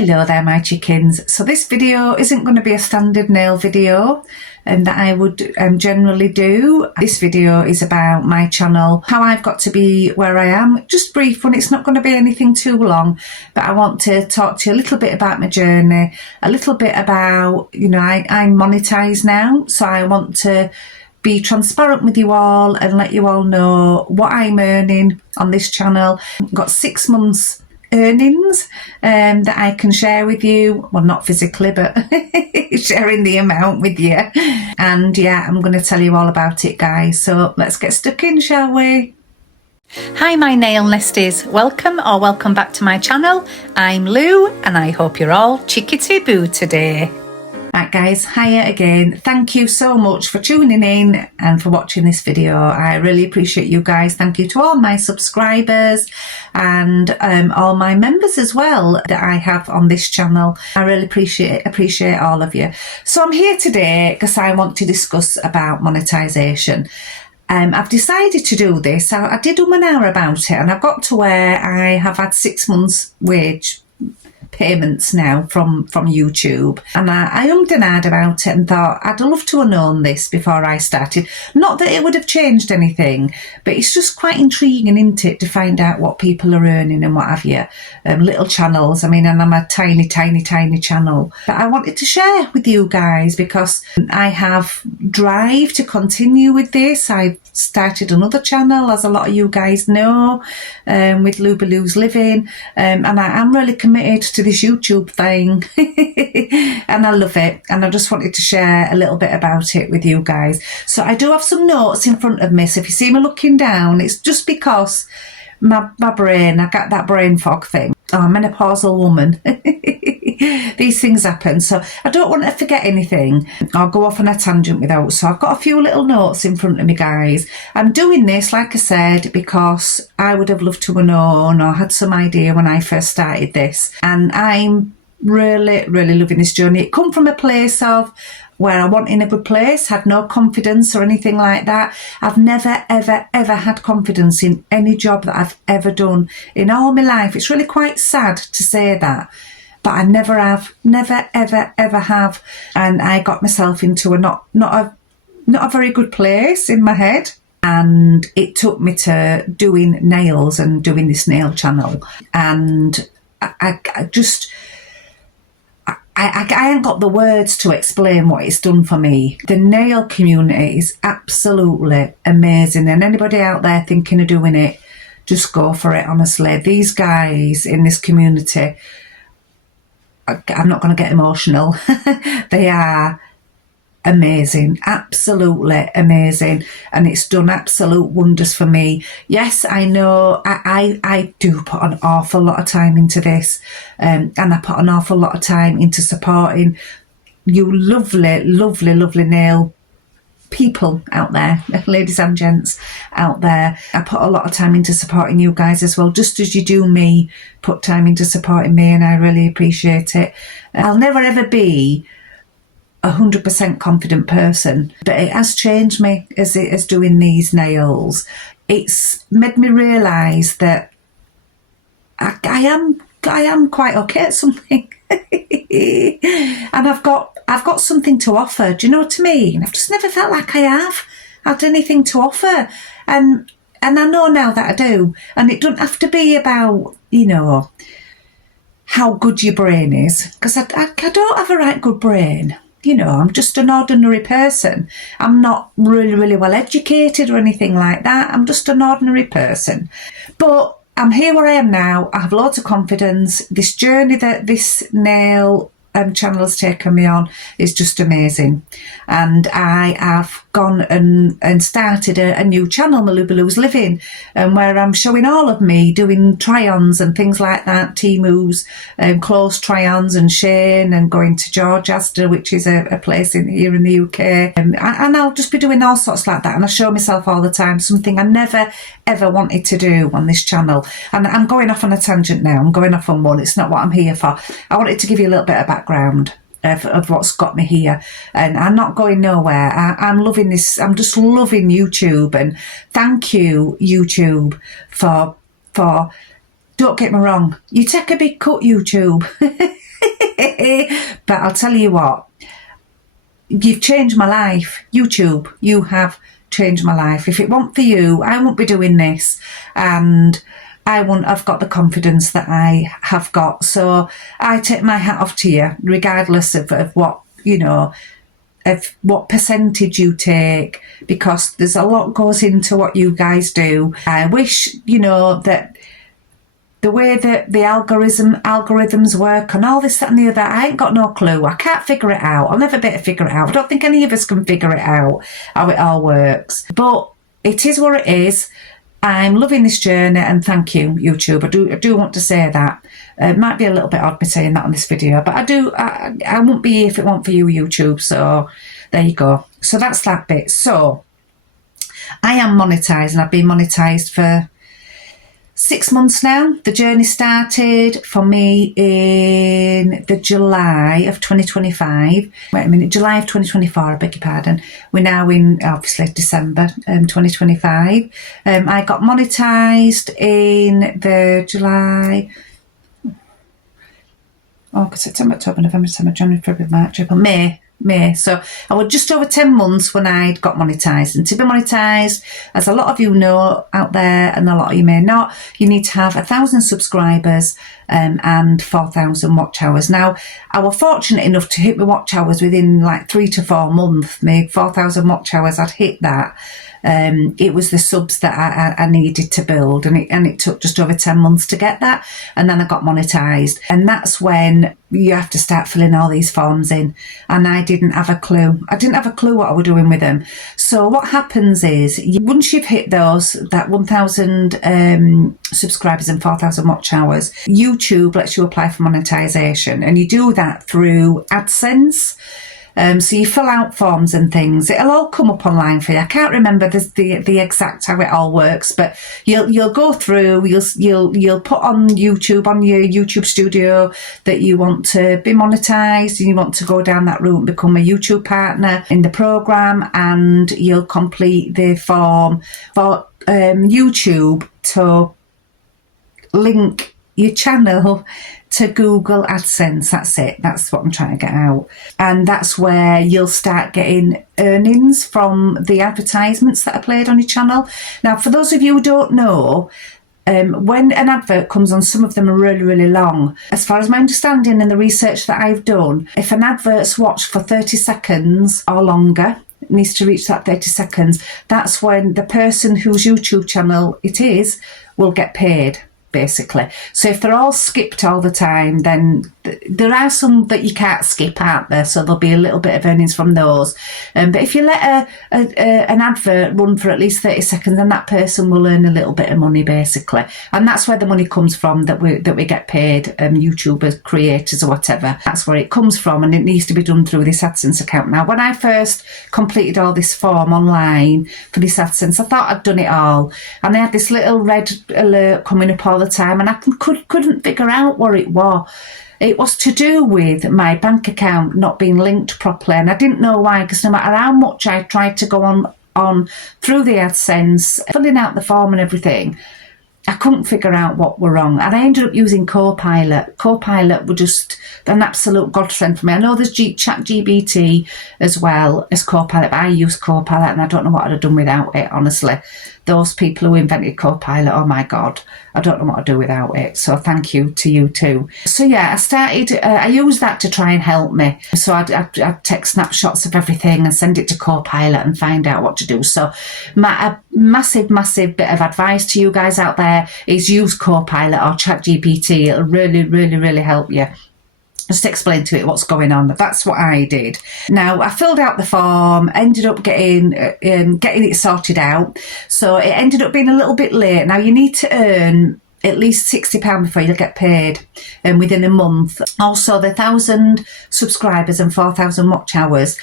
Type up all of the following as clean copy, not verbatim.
Hello there my chickens. So this video isn't going to be a standard nail video that I would generally do. This video is about my channel, how I've got to be where I am. Just brief one, it's not going to be anything too long, but I want to talk to you a little bit about my journey, a little bit about, you know, I'm monetized now, so I want to be transparent with you all and let you all know what I'm earning on this channel. I've got 6 months earnings that I can share with you, well, not physically, but sharing the amount with you. And yeah, I'm going to tell you all about it, guys, so let's get stuck in, shall we? Hi my nail nesties, welcome back to my channel. I'm Lou and I hope you're all chickety boo today. Right guys, hiya again. Thank you so much for tuning in and for watching this video. I really appreciate you guys. Thank you to all my subscribers and all my members as well that I have on this channel. I really appreciate all of you. So I'm here today because I want to discuss about monetization. I've decided to do this. I did an hour about it, and I've got to where I have had 6 months wage payments now from YouTube, and I ummed and ahed about it and thought I'd love to have known this before I started. Not that it would have changed anything, but it's just quite intriguing, isn't it, to find out what people are earning and what have you. Little channels, I mean, and I'm a tiny channel, but I wanted to share with you guys because I have drive to continue with this. I've started another channel, as a lot of you guys know, with Lou's Living, and I'm really committed to this YouTube thing and I love it, and I just wanted to share a little bit about it with you guys. So I do have some notes in front of me, so if you see me looking down, it's just because my brain, I got that brain fog thing. Oh, I'm a menopausal woman. These things happen, so I don't want to forget anything or go off on a tangent without. So I've got a few little notes in front of me, guys. I'm doing this, like I said, because I would have loved to have known or had some idea when I first started this, and I'm really loving this journey. It come from a place of where I wasn't in a good place, had no confidence or anything like that. I've never ever had confidence in any job that I've ever done in all my life. It's really quite sad to say that, but I never have, never ever have. And I got myself into a not a very good place in my head, and it took me to doing nails and doing this nail channel, and I ain't got the words to explain what it's done for me. The nail community is absolutely amazing, and anybody out there thinking of doing it, just go for it, honestly. These guys in this community, I'm not going to get emotional, they are amazing, absolutely amazing, and it's done absolute wonders for me. Yes, I know I do put an awful lot of time into this, and I put an awful lot of time into supporting you lovely nail people out there, ladies and gents out there. I put a lot of time into supporting you guys as well, just as you do me, put time into supporting me, and I really appreciate it. I'll never ever be 100% confident person, but it has changed me as it is doing these nails. It's made me realise that I am quite okay at something, and I've got something to offer. Do you know what I mean? I've just never felt like I have had anything to offer, and I know now that I do. And it doesn't have to be about, you know, how good your brain is, because I don't have a right good brain. You know, I'm just an ordinary person. I'm not really well educated or anything like that. I'm just an ordinary person. But I'm here where I am now. I have loads of confidence. This journey that this nail channel has taken me on is just amazing. And I have gone and started a new channel, Lou's Living, where I'm showing all of me doing try-ons and things like that, Timu's clothes try-ons, and Shane, and going to Dorchester, which is a place here in the UK, and I'll just be doing all sorts like that, and I show myself all the time, something I never ever wanted to do on this channel. And I'm going off on a tangent now, I'm going off on one, it's not what I'm here for. I wanted to give you a little bit of background of what's got me here, and I'm not going nowhere. I'm loving this. I'm just loving YouTube, and thank you YouTube for don't get me wrong, you take a big cut, YouTube. But I'll tell you what, you've changed my life. YouTube, you have changed my life. If it weren't for you, I wouldn't be doing this, and I wouldn't have got the confidence that I have got. So I take my hat off to you, regardless of what, you know, of what percentage you take, because there's a lot goes into what you guys do. I wish, you know, that the way that the algorithms work and all this, that and the other, I ain't got no clue. I can't figure it out. I'll never be able to figure it out. I don't think any of us can figure it out, how it all works. But it is what it is. I'm loving this journey, and thank you, YouTube. I do want to say that. It might be a little bit odd me saying that on this video, but I wouldn't be here if it weren't for you, YouTube. So there you go. So that's that bit. So I am monetised, and I've been monetised for 6 months now. The journey started for me in the July of 2025. Wait a minute, July of 2024, I beg your pardon. We're now in, obviously, December 2025. I got monetised in the July, August, September, October, November, December, January, February, March, April, May. So I was just over 10 months when I'd got monetised. And to be monetised, as a lot of you know out there, and a lot of you may not, you need to have 1,000 subscribers and 4,000 watch hours. Now, I was fortunate enough to hit my watch hours within like 3 to 4 months. My 4,000 watch hours, I'd hit that. It was the subs that I needed to build, and it took just over 10 months to get that, and then I got monetised, and that's when you have to start filling all these forms in, and I didn't have a clue. I didn't have a clue what I was doing with them. So what happens is, once you've hit that 1,000 subscribers and 4,000 watch hours, YouTube lets you apply for monetisation, and you do that through AdSense. So you fill out forms and things. It'll all come up online for you. I can't remember the exact how it all works, but you'll go through. You'll put on YouTube, on your YouTube studio, that you want to be monetised and you want to go down that route and become a YouTube partner in the program, and you'll complete the form for YouTube to link your channel to Google AdSense. That's it. That's what I'm trying to get out. And that's where you'll start getting earnings from the advertisements that are played on your channel. Now, for those of you who don't know, when an advert comes on, some of them are really, really long. As far as my understanding and the research that I've done, if an advert's watched for 30 seconds or longer, it needs to reach that 30 seconds, that's when the person whose YouTube channel it is will get paid, basically. So if they're all skipped all the time, then there are some that you can't skip, aren't there? So there'll be a little bit of earnings from those. But if you let an advert run for at least 30 seconds, then that person will earn a little bit of money, basically. And that's where the money comes from, that we get paid, YouTubers, creators or whatever. That's where it comes from, and it needs to be done through this AdSense account. Now, when I first completed all this form online for this AdSense, I thought I'd done it all. And I had this little red alert coming up all the time, and I couldn't figure out what it was. It was to do with my bank account not being linked properly, and I didn't know why, because no matter how much I tried to go on through the AdSense, filling out the form and everything, I couldn't figure out what were wrong. And I ended up using Copilot. Copilot were just an absolute godsend for me. I know there's ChatGPT as well as Copilot, but I use Copilot, and I don't know what I'd have done without it, honestly. Those people who invented Copilot, oh my God, I don't know what I'd do without it. So thank you to you too. So yeah, I used that to try and help me. So I'd take snapshots of everything and send it to Copilot and find out what to do. So a massive bit of advice to you guys out there is use Copilot or ChatGPT. It'll really, really, really help you. Just explain to it what's going on. That's what I did. Now, I filled out the form, ended up getting it sorted out. So it ended up being a little bit late. Now, you need to earn at least £60 before you'll get paid within a month. Also, the 1,000 subscribers and 4,000 watch hours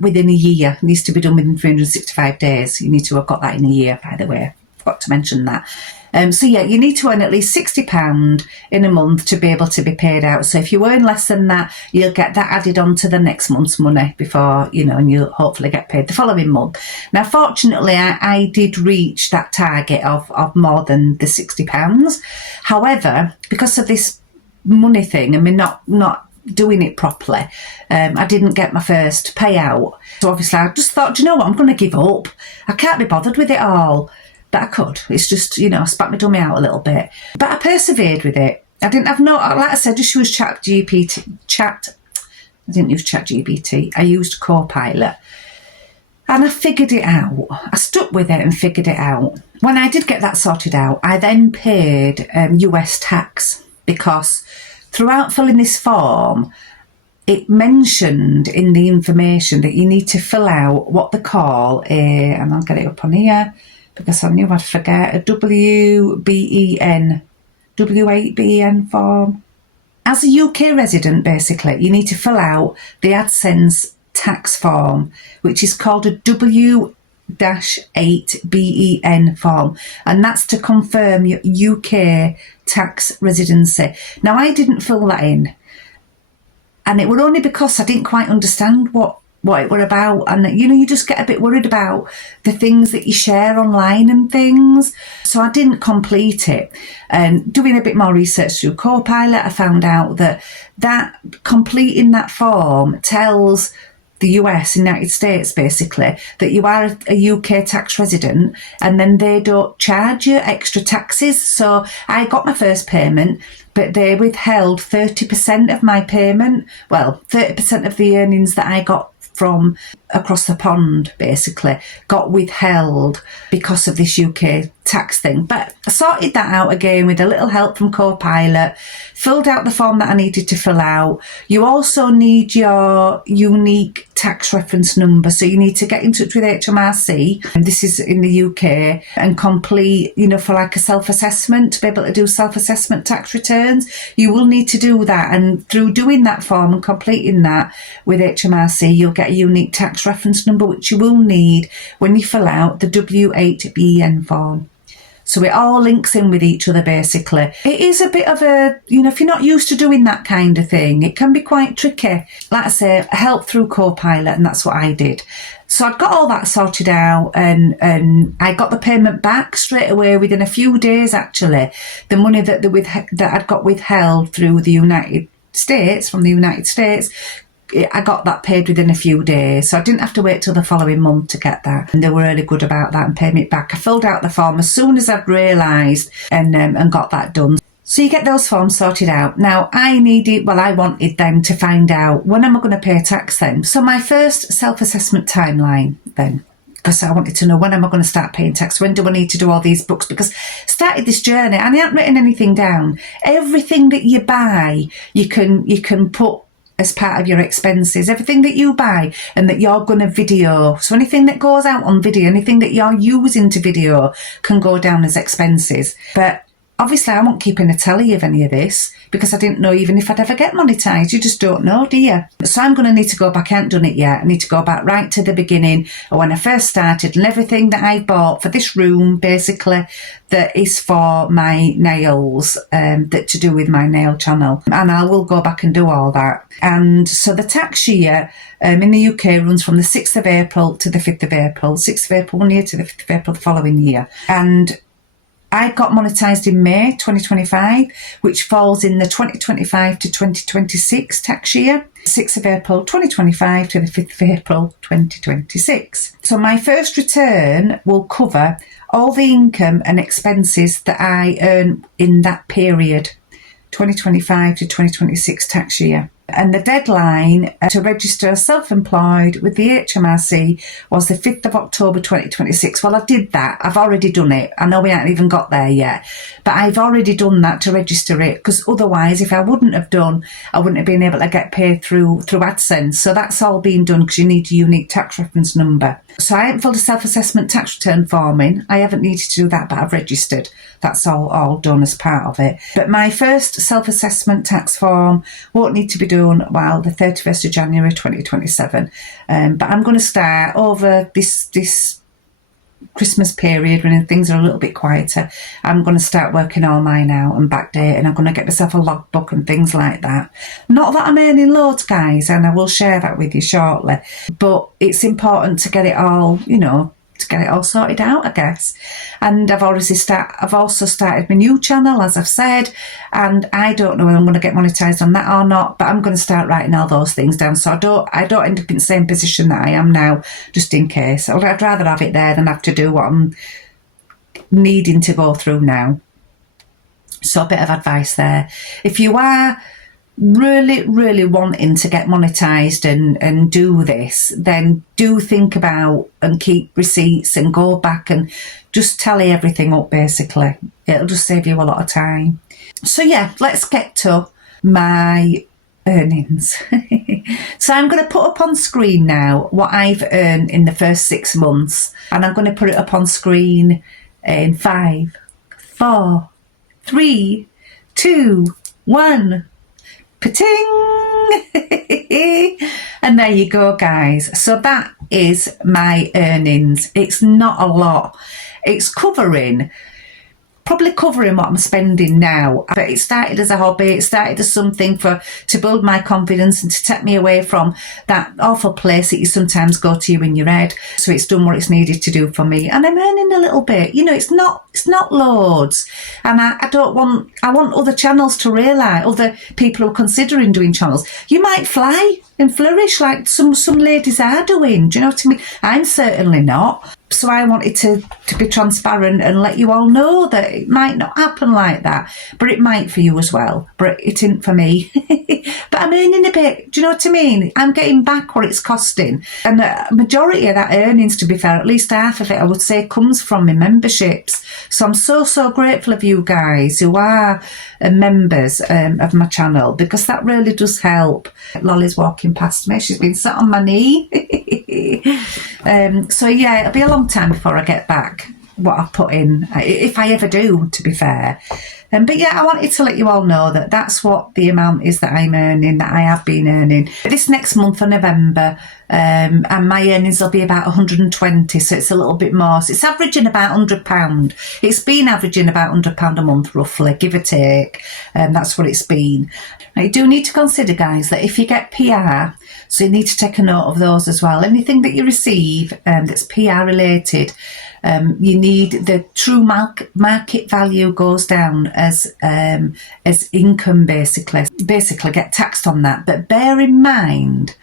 within a year. It needs to be done within 365 days. You need to have got that in a year, by the way. Forgot to mention that. So yeah, you need to earn at least £60 in a month to be able to be paid out. So if you earn less than that, you'll get that added on to the next month's money before, and you'll hopefully get paid the following month. Now, fortunately, I did reach that target of more than the £60. However, because of this money thing and me not doing it properly. I didn't get my first payout. So obviously I just thought, do you know what, I'm going to give up. I can't be bothered with it all. But I could. It's just, I spat my dummy out a little bit. But I persevered with it. I didn't have like I said, just use I didn't use ChatGPT. I used Copilot. And I figured it out. I stuck with it and figured it out. When I did get that sorted out, I then paid US tax, because throughout filling this form, it mentioned in the information that you need to fill out what they call and I'll get it up on here because I knew I'd forget, a W8BEN form. As a UK resident, basically, you need to fill out the AdSense tax form, which is called a W-8BEN form, and that's to confirm your UK tax residency. Now, I didn't fill that in, and it were only because I didn't quite understand what it were about. And you just get a bit worried about the things that you share online and things, so I didn't complete it. And doing a bit more research through Copilot, I found out that completing that form tells the US, United States, basically, that you are a UK tax resident, and then they don't charge you extra taxes. So I got my first payment, but they withheld 30% of my payment. Well, 30% of the earnings that I got from across the pond, basically, got withheld because of this UK tax thing. But I sorted that out again with a little help from Copilot, filled out the form that I needed to fill out. You also need your unique tax reference number, so you need to get in touch with HMRC, and this is in the UK, and complete, for like a self-assessment, to be able to do self-assessment tax returns. You will need to do that, and through doing that form and completing that with HMRC, you'll get a unique tax reference number, which you will need when you fill out the W8BEN form. So it all links in with each other, basically. It is a bit of a, if you're not used to doing that kind of thing, it can be quite tricky. Like I say, help through Copilot, and that's what I did. So I'd got all that sorted out, and I got the payment back straight away within a few days, actually. The money that I'd got withheld through the United States, from the United States, I got that paid within a few days, so I didn't have to wait till the following month to get that, and they were really good about that and paid me back. I filled out the form as soon as I'd realised and got that done. So you get those forms sorted out. Now I wanted them to find out, when am I going to pay tax then? So my first self-assessment timeline then, because I wanted to know, when am I going to start paying tax? When do I need to do all these books? Because I started this journey and I hadn't written anything down. Everything that you buy, you can put as part of your expenses. Everything that you buy and that you're going to video, so anything that goes out on video, anything that you're using to video, can go down as expenses. But obviously I won't keep in a tally of any of this, because I didn't know even if I'd ever get monetised. You just don't know, do you? So I'm going to need to go back. I haven't done it yet. I need to go back right to the beginning, or when I first started, and everything that I bought for this room, basically, that is for my nails, that to do with my nail channel. And I will go back and do all that. And so the tax year in the UK runs from the 6th of April to the 5th of April. 6th of April one year to the 5th of April the following year. And I got monetised in May 2025, which falls in the 2025 to 2026 tax year. 6th of April 2025 to the 5th of April 2026. So my first return will cover all the income and expenses that I earn in that period, 2025 to 2026 tax year. And the deadline to register as self-employed with the HMRC was the 5th of October 2026. Well, I did that. I've already done it. I know we haven't even got there yet, but I've already done that to register it, because otherwise, if I wouldn't have done, I wouldn't have been able to get paid through AdSense. So that's all been done, because you need a unique tax reference number. So I haven't filled a self-assessment tax return form in. I haven't needed to do that, but I've registered. That's all done as part of it. But my first self-assessment tax form won't need to be done the 31st of January 2027. But I'm going to start over this Christmas period, when things are a little bit quieter. I'm going to start working all mine out and backdate, and I'm going to get myself a logbook and things like that. Not that I'm earning loads, guys, and I will share that with you shortly, but it's important to get it all, to get it all sorted out, I guess. And I've also started my new channel, as I've said, and I don't know when I'm going to get monetized on that or not, but I'm going to start writing all those things down so I don't end up in the same position that I am now, just in case. I'd rather have it there than have to do what I'm needing to go through now. So a bit of advice there. If you are really wanting to get monetized and do this, then do think about and keep receipts and go back and just tally everything up, basically. It'll just save you a lot of time. So yeah, let's get to my earnings. So I'm going to put up on screen now what I've earned in the first 6 months, and I'm going to put it up on screen in 5, 4, 3, 2, 1. Pa-ting! And there you go, guys. So that is my earnings. It's not a lot. It's probably covering what I'm spending now. But it started as a hobby. It started as something to build my confidence and to take me away from that awful place that you sometimes go to in your head. So it's done what it's needed to do for me. And I'm earning a little bit. You know, it's not loads. And I want other channels to realise, other people who are considering doing channels, you might fly and flourish like some ladies are doing. Do you know what I mean? I'm certainly not. So I wanted to be transparent and let you all know that it might not happen like that, but it might for you as well. But it isn't for me. But I'm earning a bit. Do you know what I mean? I'm getting back what it's costing. And the majority of that earnings, to be fair, at least half of it, I would say, comes from my memberships. So I'm so grateful of you guys who are members of my channel, because that really does help. Lolly's walking past me. She's been sat on my knee. So yeah, it'll be a long time before I get back what I've put in, if I ever do, to be fair. But yeah, I wanted to let you all know that that's what the amount is that I'm earning, that I have been earning. This next month for November, and my earnings will be about 120, so it's a little bit more. So it's averaging about £100. It's been averaging about £100 a month, roughly, give or take. That's what it's been. Now, you do need to consider, guys, that if you get PR, so you need to take a note of those as well. Anything that you receive that's PR related, you need the true market value goes down as income, basically get taxed on that. But bear in mind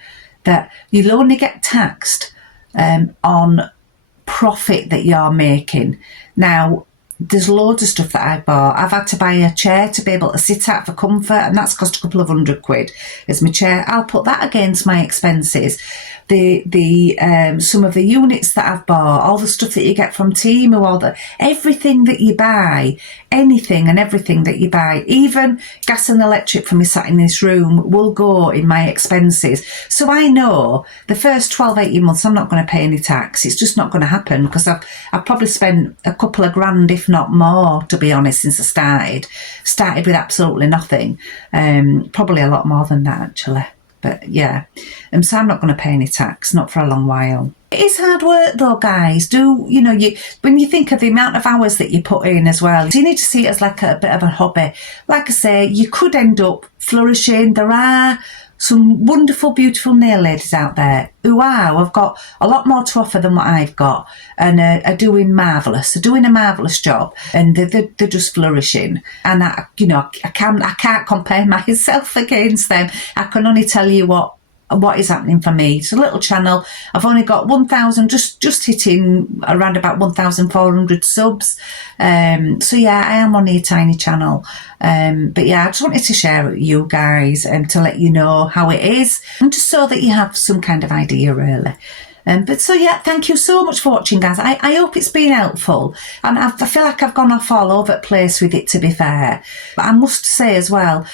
that you'll only get taxed on profit that you're making. Now, there's loads of stuff that I bought. I've had to buy a chair to be able to sit at for comfort, and that's cost a couple of £100 as my chair. I'll put that against my expenses. Some of the units that I've bought, all the stuff that you get from Temu, everything that you buy, anything and everything that you buy, even gas and electric for me sat in this room, will go in my expenses. So I know the first 12-18 months I'm not going to pay any tax. It's just not going to happen, because I've probably spent a couple of grand, if not more, to be honest, since I started with absolutely nothing. Probably a lot more than that, actually. But yeah, so I'm not going to pay any tax, not for a long while. It is hard work though, guys. When you think of the amount of hours that you put in as well, you need to see it as like a bit of a hobby. Like I say, you could end up flourishing. There are some wonderful, beautiful nail ladies out there who have got a lot more to offer than what I've got, and are doing marvellous. They're doing a marvellous job, and they're just flourishing. And I can't compare myself against them. I can only tell you what is happening for me. It's a little channel. I've only got 1,000, just hitting around about 1,400 subs. So yeah, I am only a tiny channel. But yeah, I just wanted to share it with you guys and to let you know how it is, and just so that you have some kind of idea, really. But so yeah, thank you so much for watching, guys. I hope it's been helpful, and I feel like I've gone off all over the place with it, to be fair. But I must say as well,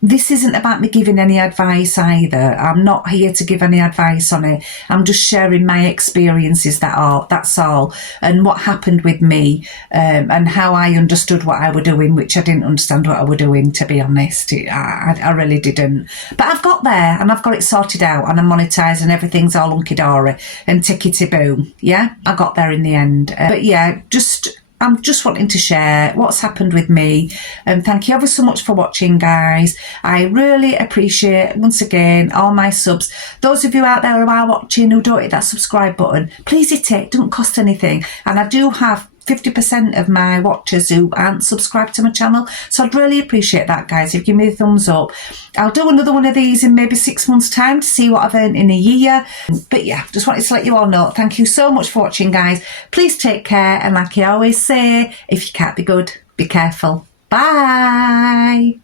this isn't about me giving any advice either. I'm not here to give any advice on it. I'm just sharing my experiences, that's all. And what happened with me, and how I understood what I were doing, which I didn't understand what I were doing, to be honest. I really didn't. But I've got there, and I've got it sorted out, and I'm monetised, and everything's all hunky-dory and tickety-boo. Yeah, I got there in the end. But yeah, just I'm just wanting to share what's happened with me. And thank you ever so much for watching, guys. I really appreciate, once again, all my subs. Those of you out there who are watching who don't hit that subscribe button, please hit it. It doesn't cost anything. And I do have 50% of my watchers who aren't subscribed to my channel, so I'd really appreciate that, guys, if you give me a thumbs up. I'll do another one of these in maybe 6 months time to see what I've earned in a year. But yeah, just wanted to let you all know, thank you so much for watching, guys. Please take care, and like I always say, if you can't be good, be careful. Bye.